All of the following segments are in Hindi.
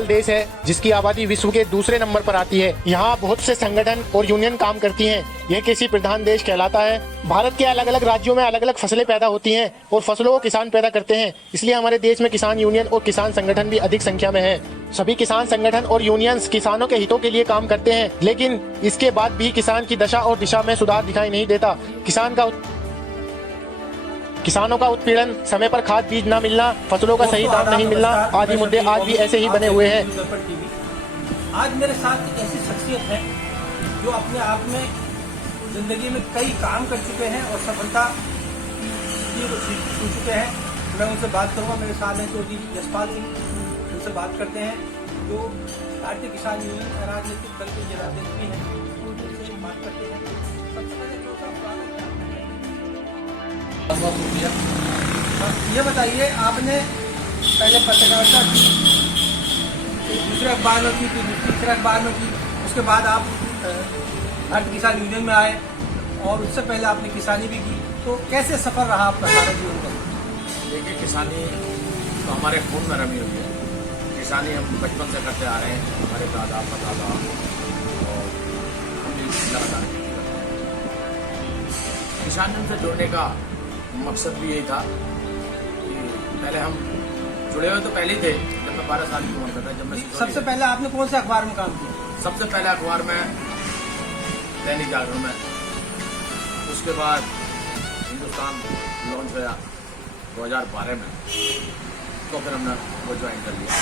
विशाल देश है जिसकी आबादी विश्व के दूसरे नंबर पर आती है। यहाँ बहुत से संगठन और यूनियन काम करती हैं। यह कृषि प्रधान देश कहलाता है। भारत के अलग अलग राज्यों में अलग अलग फसलें पैदा होती हैं और फसलों को किसान पैदा करते हैं। इसलिए हमारे देश में किसान यूनियन और किसान संगठन भी अधिक संख्या में है। सभी किसान संगठन और यूनियंस किसानों के हितों के लिए काम करते हैं, लेकिन इसके बाद भी किसान की दशा और दिशा में सुधार दिखाई नहीं देता। किसानों का उत्पीड़न, समय पर खाद बीज न मिलना, फसलों का सही दाम नहीं मिलना आदि मुद्दे आज भी ऐसे ही बने हुए हैं। आज मेरे साथ एक ऐसी शख्सियत है जो अपने आप में जिंदगी में कई काम कर चुके हैं और सफलता छू चुके हैं। मैं उनसे बात करूंगा। मेरे साथ हैं चौधरी यशपाल सिंह, उनसे बात करते हैं जो भारतीय किसान यूनियन राजनीतिक दल के जिलाध्यक्ष भी हैं। उनसे बात करते हैं। सबसे पहले जो ये बताइए, आपने पहले पत्रकारिता की, दूसरे अखबार में की, तीसरे अखबार में की, उसके बाद आप भारतीय किसान यूनियन में आए और उससे पहले आपने किसानी भी की। तो कैसे सफर रहा आपका सारा जीवन का? देखिए, किसानी तो हमारे खून में रमी हुई है। किसानी हम बचपन से करते आ रहे हैं, हमारे दादा परदादा, और हम भी लगातार किसान यूनियन से जुड़ने का मकसद भी यही था कि पहले हम जुड़े हुए तो पहले ही थे। जब मैं 12 साल की उम्र का था, जब मैं सबसे पहले आपने कौन से अखबार में काम किया? सबसे पहले अखबार में दैनिक जागरण में, उसके बाद हिंदुस्तान लॉन्च हुआ 2012 में, तो फिर हमने वो ज्वाइन कर लिया।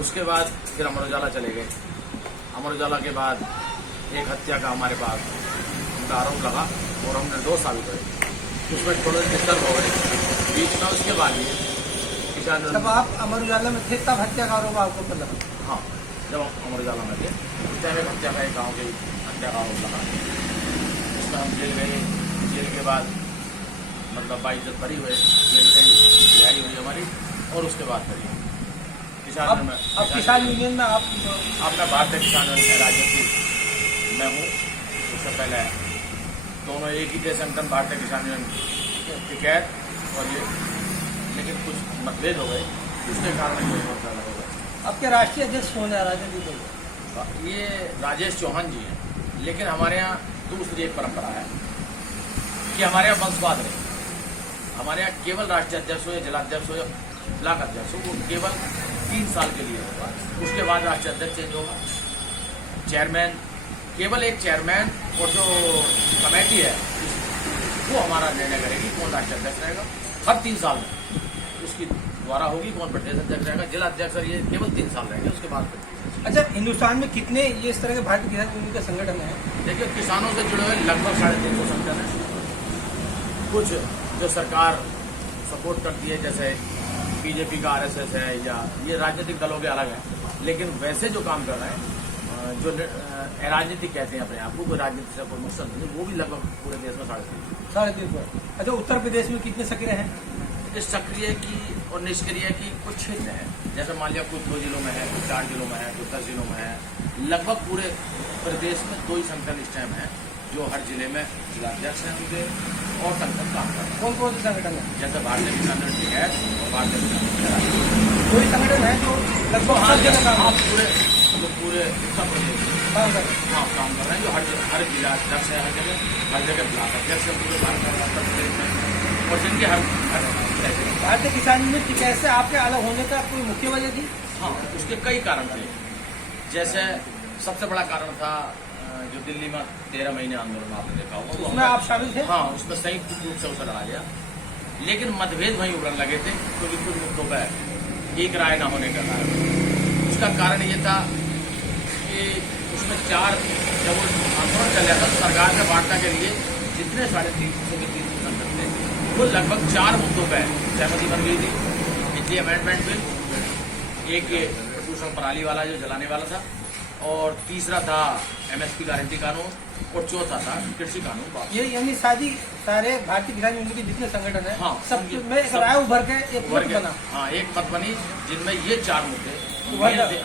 उसके बाद फिर अमर उजाला चले गए। अमर उजाला के बाद एक हत्या का हमारे पास उनका आरोप लगा और हमने 2 साल करे, उसमें थोड़े डिस्टर्ब हो गए बीच में। उसके बाद ही किसान, जब आप अमर उजाला में थे तब हत्या का आरोप आपको पर लगा? हाँ, जब हम अमर उजाला में थे उस टाइम एक हत्या का, एक गाँव की हत्या का आरोप लगा। उसमें हम जेल गए। जेल के बाद मतलब बाइज्जत भरी हुए, जेल से रिहाई हुई हमारी, और उसके बाद करी किसान में। अब किसान यूनियन में आप मैं भारतीय किसान यूनियन राजनीति में हूँ। उससे पहले दोनों एक ही थे संगठन, भारतीय किसान यूनियन टिकैत और ये, लेकिन कुछ मतभेद हो गए, उसके कारण ये बहुत ज़्यादा हो गए। आपके राष्ट्रीय अध्यक्ष कौन है राजनीति दल? ये राजेश चौहान जी हैं। लेकिन हमारे यहाँ दूसरी एक परंपरा है कि हमारे यहाँ वंशवाद रहे। हमारे यहाँ केवल राष्ट्रीय अध्यक्ष हो या जिलाध्यक्ष हो या ब्लॉक अध्यक्ष हो, वो केवल 3 साल के लिए होगा। उसके बाद राष्ट्रीय अध्यक्ष चेंज होगा। चेयरमैन, केवल एक चेयरमैन और जो कमेटी है वो हमारा निर्णय करेगी कौन राष्ट्रीय अध्यक्ष रहेगा। हर 3 साल में उसकी द्वारा होगी कौन प्रदेश अध्यक्ष रहेगा, जिला अध्यक्ष, ये केवल 3 साल रहेंगे। उसके बाद अच्छा, हिंदुस्तान में कितने ये इस तरह के भारतीय किसान यूनियन के संगठन हैं? देखिए, किसानों से जुड़े हुए लगभग 350 संगठन है। कुछ जो सरकार सपोर्ट करती है, जैसे बीजेपी का आरएसएस है, या ये राजनीतिक दलों के अलग है। लेकिन वैसे जो काम कर रहे हैं, जो राजनीतिक कहते हैं अपने आप को, कोई राजनीति से कोई मकसद नहीं, वो भी लगभग पूरे देश में 350। अच्छा, उत्तर प्रदेश में कितने सक्रिय हैं? इस सक्रिय की और निष्क्रिय की कुछ क्षेत्र है। जैसे मान लिया कुछ 2 जिलों में है, कुछ 4 जिलों में है, कुछ 10 जिलों में है। लगभग पूरे प्रदेश में 2 ही संगठन इस टाइम है जो हर जिले में जिलाध्यक्ष हैं उनके, और संगठन काम कर रहे हैं। कौन कौन से संगठन है? जैसे भारतीय किसान यूनियन है और भारतीय किसान, 2 ही संगठन है जो लगभग हर जगह काम पूरे उत्तर प्रदेश काम कर रहे हैं। हाँ, काम कर रहे हैं, जो हर जिला अध्यक्ष है, हर जगह ब्लॉक अध्यक्ष है पूरे भारत में, उत्तर प्रदेश में, और जिनके हर भारतीय किसान यूनियन कैसे आपके अलग होने का कोई मुख्य वजह थी? हाँ, उसके कई कारण थे। जैसे सबसे बड़ा कारण था जो दिल्ली में 13 महीने आंदोलन आपने देखा होगा, उसमें आप शामिल थे? हाँ, उसमें संयुक्त रूप से उसे लड़ा गया। लेकिन मतभेद वहीं उभरने लगे थे, क्योंकि कुछ मुद्दों पर एक राय न होने का कारण। उसका कारण ये था कि उसमें 4, जब वो आंदोलन चल रहा था, सरकार ने वार्ता के लिए जितने 350 के 300 संगठन थे, वो लगभग 4 मुद्दों पर सहमति बन गई थी। बिजली अमेंडमेंट बिल, एक प्रदूषण प्रणाली वाला जो जलाने वाला था, और तीसरा था एमएसपी गारंटी कानून, और चौथा था कृषि कानून। ये यानी सारे भारतीय किसान यूनियन के जितने संगठन है, हाँ, सब में एक राय उभर के एक मत बना। हाँ, एक मत बनी जिनमें ये 4 मुद्दे,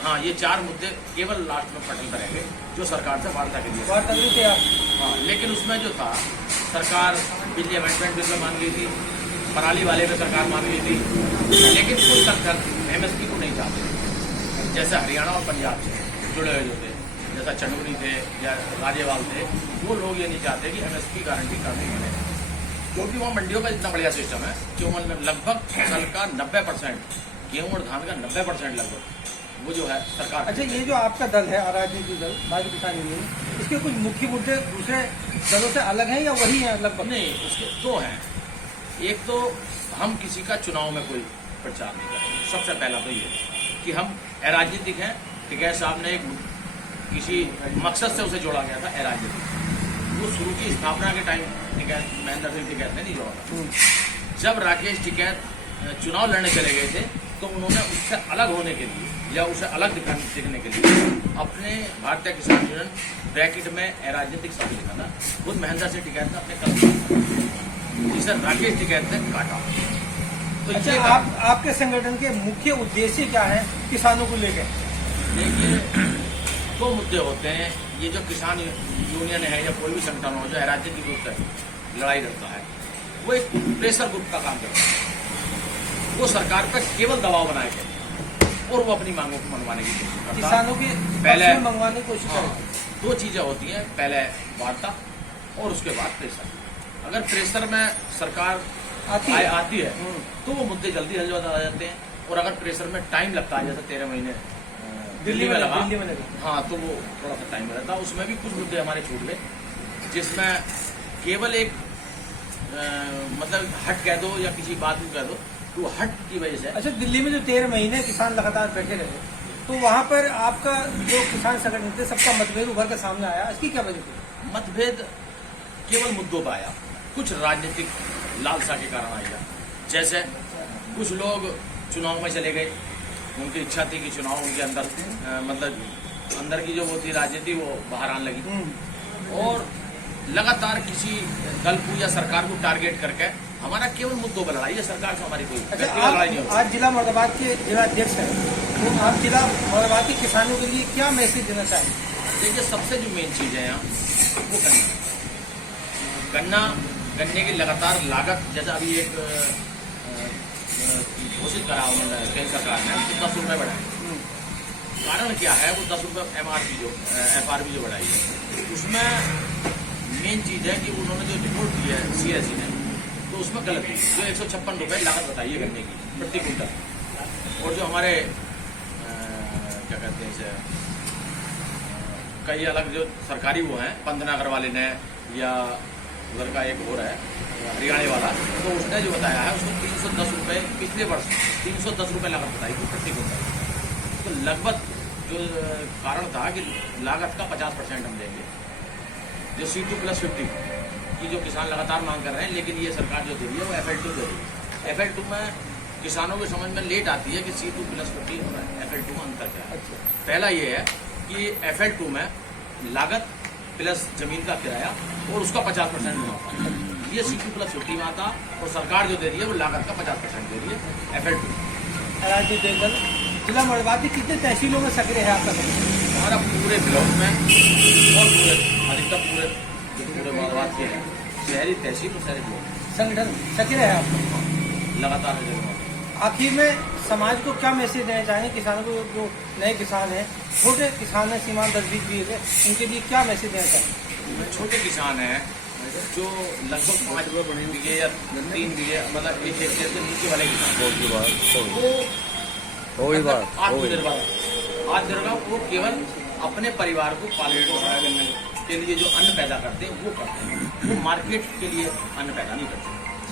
हाँ, ये 4 मुद्दे केवल लास्ट में पटल करेंगे जो सरकार से वार्ता के लिए। हाँ, लेकिन उसमें जो था, सरकार बिजली अमेंडमेंट बिल में मान गई थी, पराली वाले में सरकार मान गई थी, लेकिन कुछ संगठन एमएसपी को नहीं चाहते। जैसे हरियाणा और पंजाब से जुड़े हुए जो थे, जैसा चंडोली थे या राजेवाल थे, वो लोग ये नहीं चाहते कि एमएसपी गारंटी करनी मिले, क्योंकि वहाँ मंडियों का इतना बढ़िया सिस्टम है कि वो लगभग फसल का 90%, गेहूँ और धान का 90% लगभग वो जो है सरकार। अच्छा, ये जो आपका दल है राजनीतिक दल भारतीय किसान यूनियन, इसके कुछ मुख्य मुद्दे दूसरे दलों से अलग हैं या वही हैं लगभग? नहीं, उसके दो हैं। एक तो हम किसी का चुनाव में कोई प्रचार नहीं करेंगे, सबसे पहला तो ये कि हम अराजनीतिक हैं। टिकैत साहब ने एक किसी मकसद से उसे जोड़ा गया था अराजनीतिक, वो शुरू की स्थापना के टाइम टिकैत महेंद्र सिंह टिकैत ने नहीं जोड़ा था। जब राकेश टिकैत चुनाव लड़ने चले गए थे तो उन्होंने उससे अलग होने के लिए या उसे अलग दिखने के लिए अपने भारतीय किसान यूनियन ब्रैकेट में अराजनीतिक शब्द लिखा था। खुद महेंद्र सिंह टिकैत ने अपने कलम जिसे राकेश टिकैत ने काटा। तो अच्छा, ये आपके संगठन के मुख्य उद्देश्य क्या है किसानों को लेकर? देखिए, दो मुद्दे होते हैं। ये जो किसान यूनियन है या कोई भी संगठन हो जो राजनीतिक रूप से लड़ाई लड़ता है, वो एक प्रेशर ग्रुप का काम करता है। वो सरकार पर केवल दबाव बनाए गए और वो अपनी मांगों को मनवाने की कोशिश करता है। किसानों की पहले मंगवाने की कोशिश हाँ, करें। दो चीजें होती हैं, पहले वार्ता और उसके बाद प्रेशर। अगर प्रेशर में सरकार आती है तो वो मुद्दे जल्दी हल हो जाते हैं, और अगर प्रेशर में टाइम लगता है, जैसे 13 महीने दिल्ली में लगा, हाँ, तो वो थोड़ा सा टाइम लगता है। उसमें भी कुछ मुद्दे हमारे छूट गए, जिसमें केवल एक मतलब हट कह दो या किसी बात को कह दो, तो हट की वजह से। अच्छा, दिल्ली में जो 13 महीने किसान लगातार बैठे रहे, तो वहाँ पर आपका जो किसान संगठन थे सबका मतभेद उभर कर सामने आया, इसकी क्या वजह थी? मतभेद केवल मुद्दों पर आया, कुछ राजनीतिक लालसा के कारण आया। जैसे कुछ लोग चुनाव में चले गए, उनकी इच्छा थी कि चुनाव उनके अंदर मतलब अंदर की जो वो थी राजनीति वो बाहर आने लगी, और लगातार किसी दल को या सरकार को टारगेट करके हमारा केवल मुद्दों पर लड़ाई है, सरकार से हमारी कोई व्यक्तिगत लड़ाई नहीं अच्छा, होती। आज जिला मुरादाबाद के जिला अध्यक्ष हैं, तो आप जिला मुरादाबाद के किसानों के लिए क्या मैसेज देना चाहेंगे? देखिए, सबसे जो मेन चीज़ है यहाँ वो गन्ने की लगातार लागत, जैसा अभी एक घोषित करा उन्होंने केंद्र सरकार ने, तो 10 रुपये बढ़ाए। कारण क्या है? वो 10 रुपये MRP जो FRP जो बढ़ाई है, उसमें मेन चीज़ है कि उन्होंने जो रिपोर्ट दी है CSE ने, तो उसमें गलत है। जो 156 रुपये लागत बताई है गन्ने की प्रति कुंटल, और जो हमारे क्या कहते हैं इसे, कई अलग जो सरकारी वो हैं, पंतनगर वाले ने या उधर का एक और है हरियाणा वाला, तो उसने जो बताया है उसको 310 रुपये पिछले वर्ष 310 रुपये लागत बताई थी प्रति कुंटल। तो लगभग जो कारण था कि लागत का 50% हम देंगे, जो C2+50 की जो किसान लगातार मांग कर रहे हैं, लेकिन ये सरकार जो दे रही है वो FL2 दे रही है। FL2 में किसानों की समझ में लेट आती है कि C2+50 और FL2 में अंतर क्या है। पहला ये है कि FL2 में लागत प्लस जमीन का किराया और उसका 50% मुनाफा, ये C2+50 में आता, और सरकार जो दे रही है वो लागत का 50% दे रही है FL2। राजनीतिक दल जिला मुरादाबाद की कितने तहसीलों में सक्रिय है आपका संगठन? हमारा पूरे ब्लॉक में और पूरे अधिकतर पूरे मुरादाबाद के हैं, शहरी तहसील और शहरी ब्लॉक संगठन सक्रिय है आपका लगातार है। आखिर में समाज को क्या मैसेज देना चाहेंगे किसानों को? जो नए किसान हैं, छोटे किसान हैं, सीमांत 10-20 बीघे, उनके लिए क्या मैसेज देना चाहेंगे? छोटे किसान हैं जो लगभग 5 बीघे या 3 बीघे मतलब 1 हेक्टेयर के नीचे वाले किसान, वो आत्मनिर्भर, वो केवल अपने परिवार को पालने के लिए जो अन्न पैदा करते हैं वो करते हैं, वो मार्केट के लिए अन्न पैदा नहीं करते।